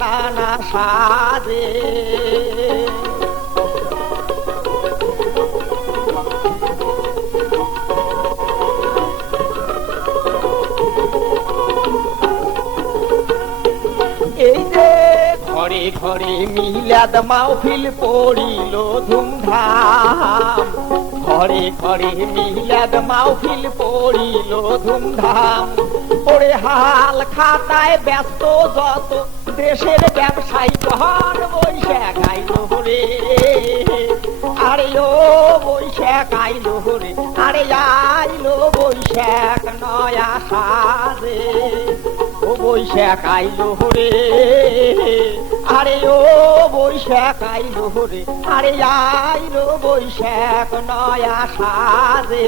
নানা সাজে এই যে ঘরে ঘরে মিলাদ মাহফিল পড়িল ধুমধাম, ঘরে ঘরে মিলাদ মাহফিল পড়িল ধুমধাম। ওরে হাল খাতায় ব্যস্ত যত দেশের ব্যবসায়ী ঘর বৈশাখ আইলো রে, আরে ও বৈশাখ আইলো রে, আরে আইলো বৈশাখ নয়া সাজে, ও বৈশাখ আইলো রে, আরে ও বৈশাখ আইলো রে, আরে আইলো বৈশাখ নয়া সাজে।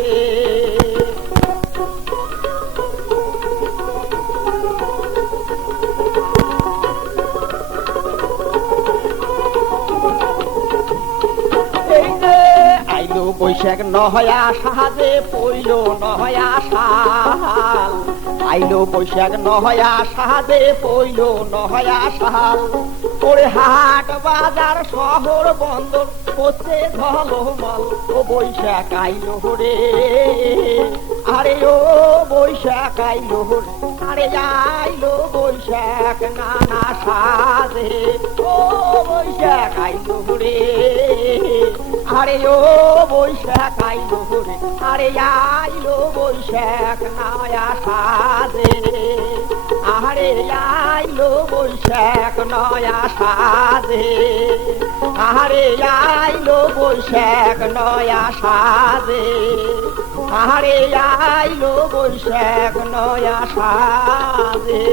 আইলো বৈশাখ নয়া সাজে পইল নয়া সাল, আইলো বৈশাখ নয়া সাজে পইল নয়া সাল। ওরে হাট বাজার শহর বন্দর হচ্ছে ঝলমল, ও বৈশাখ আইলো রে, আরে ও বৈশাখ আইলো রে, আরে আইলো বৈশাখ নানা সাজে, ও বৈশাখ আইলো রে, আরে ও বৈশাখ আইলো রে, আরে আইলো বৈশাখ নয়া সাজে, আরে আইলো বৈশাখ নয়া সাজে, আরে আইলো বৈশাখ নয়া সাজে, আরে আইলো বৈশাখ নয়া সাজে।